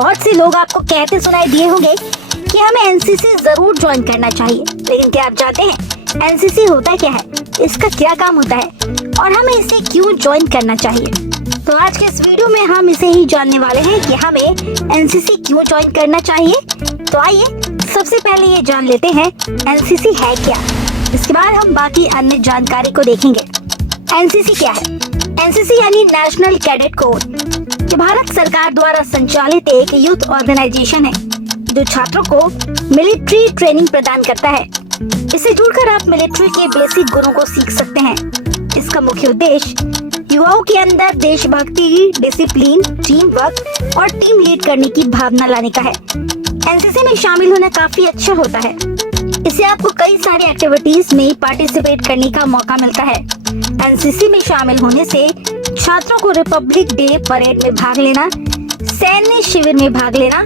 बहुत से लोग आपको कहते सुनाई दिए होंगे कि हमें एनसीसी जरूर ज्वाइन करना चाहिए, लेकिन क्या आप जानते हैं एनसीसी होता क्या है, इसका क्या काम होता है और हमें इसे क्यों ज्वाइन करना चाहिए? तो आज के इस वीडियो में हम इसे ही जानने वाले हैं कि हमें एनसीसी क्यों ज्वाइन करना चाहिए। तो आइए सबसे पहले ये जान लेते हैं एनसीसी है क्या, इसके बाद हम बाकी अन्य जानकारी को देखेंगे। एनसीसी क्या है? एनसीसी यानी नेशनल कैडेट कोर, ये भारत सरकार द्वारा संचालित एक यूथ ऑर्गेनाइजेशन है जो छात्रों को मिलिट्री ट्रेनिंग प्रदान करता है। इससे जुड़कर आप मिलिट्री के बेसिक गुणों को सीख सकते हैं। इसका मुख्य उद्देश्य युवाओं के अंदर देशभक्ति, डिसिप्लिन, टीम वर्क और टीम लीड करने की भावना लाने का है। एनसीसी में शामिल होना काफी अच्छा होता है। इससे आपको कई सारी एक्टिविटीज में पार्टिसिपेट करने का मौका मिलता है। एनसीसी में शामिल होने से छात्रों को रिपब्लिक डे परेड में भाग लेना, सैन्य शिविर में भाग लेना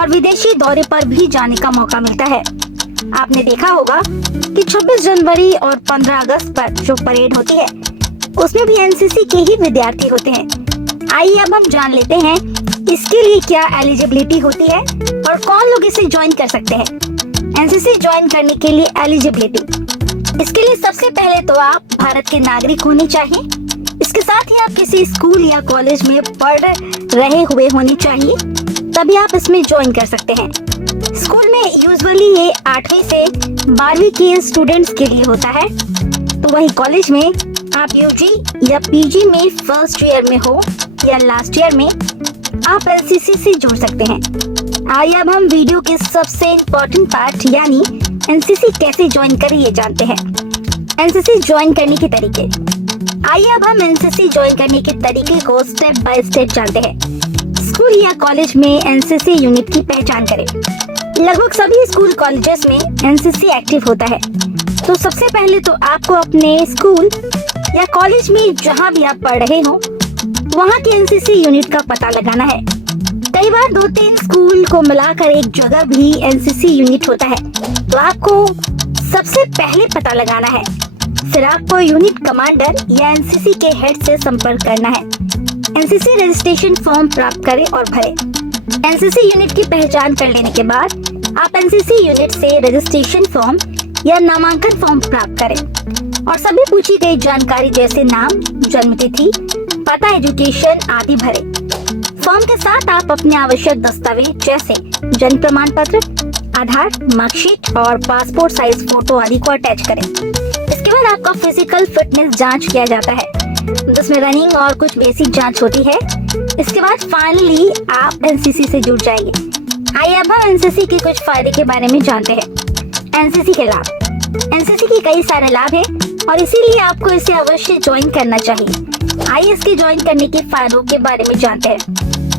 और विदेशी दौरे पर भी जाने का मौका मिलता है। आपने देखा होगा कि 26 जनवरी और 15 अगस्त पर जो परेड होती है उसमें भी एनसीसी के ही विद्यार्थी होते हैं। आइए अब हम जान लेते हैं इसके लिए क्या एलिजिबिलिटी होती है और कौन लोग इसे ज्वाइन कर सकते हैं। एनसीसी ज्वाइन करने के लिए एलिजिबिलिटी, इसके लिए सबसे पहले तो आप भारत के नागरिक होने चाहिए। इसके साथ ही आप किसी स्कूल या कॉलेज में पढ़ रहे हुए होने चाहिए, तभी आप इसमें ज्वाइन कर सकते हैं। स्कूल में यूजुअली ये 8वीं से 12वीं के स्टूडेंट्स के लिए होता है, तो वही कॉलेज में आप यूजी या पीजी में फर्स्ट ईयर में हो या लास्ट ईयर में आप एनसीसी से जुड़ सकते हैं। आइए अब हम वीडियो के सबसे इम्पोर्टेंट पार्ट यानी एनसीसी कैसे ज्वाइन करें ये जानते हैं। एनसीसी ज्वाइन करने के तरीके, आइए अब हम एनसीसी ज्वाइन करने के तरीके को स्टेप बाय स्टेप जानते हैं। स्कूल या कॉलेज में एनसीसी यूनिट की पहचान करें। लगभग सभी स्कूल कॉलेजेस में एनसीसी एक्टिव होता है, तो सबसे पहले तो आपको अपने स्कूल या कॉलेज में जहां भी आप पढ़ रहे हो वहां की एनसीसी यूनिट का पता लगाना है। कई बार 2-3 स्कूल को मिलाकर एक जगह भी एनसीसी यूनिट होता है, तो आपको सबसे पहले पता लगाना है। फिर आपको यूनिट कमांडर या एनसीसी के हेड से संपर्क करना है। एनसीसी रजिस्ट्रेशन फॉर्म प्राप्त करें और भरें। एनसीसी यूनिट की पहचान कर लेने के बाद आप एनसीसी यूनिट से रजिस्ट्रेशन फॉर्म या नामांकन फॉर्म प्राप्त करें और सभी पूछी गई जानकारी जैसे नाम, जन्म तिथि, पता, एजुकेशन आदि भरें। फॉर्म के साथ आप अपने आवश्यक दस्तावेज जैसे जन्म प्रमाण पत्र, आधार, मार्कशीट और पासपोर्ट साइज फोटो आदि को अटैच करें। इसके बाद आपका फिजिकल फिटनेस जांच किया जाता है, जिसमें रनिंग और कुछ बेसिक जांच होती है। इसके बाद फाइनली आप एनसीसी से जुड़ जाएंगे। आइए अब हम एनसीसी के कुछ फायदे के बारे में जानते हैं। एनसीसी के लाभ, एनसीसी के कई सारे लाभ हैं और इसीलिए आपको इसे अवश्य ज्वाइन करना चाहिए। आइए इसके ज्वाइन करने के फायदों के बारे में जानते हैं।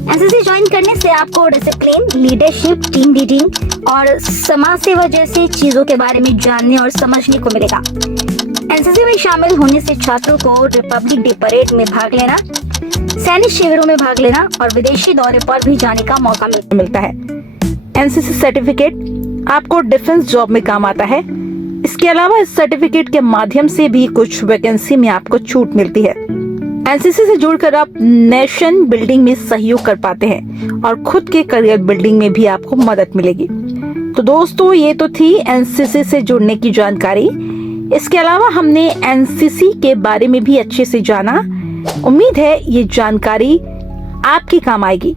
एनसीसी ज्वाइन करने से आपको डिसिप्लिन, लीडरशिप, टीम लीडिंग और समाज सेवा जैसी चीजों के बारे में जानने और समझने को मिलेगा। एनसीसी में शामिल होने से छात्रों को रिपब्लिक डे परेड में भाग लेना, सैनिक शिविरों में भाग लेना और विदेशी दौरे पर भी जाने का मौका मिलता है। एनसीसी सर्टिफिकेट आपको डिफेंस जॉब में काम आता है। इसके अलावा इस सर्टिफिकेट के माध्यम से भी कुछ वैकेंसी में आपको छूट मिलती है। एनसीसी से जुड़कर आप नेशन बिल्डिंग में सहयोग कर पाते हैं और खुद के करियर बिल्डिंग में भी आपको मदद मिलेगी। तो दोस्तों, ये तो थी एनसीसी से जुड़ने की जानकारी। इसके अलावा हमने एनसीसी के बारे में भी अच्छे से जाना। उम्मीद है ये जानकारी आपके काम आएगी।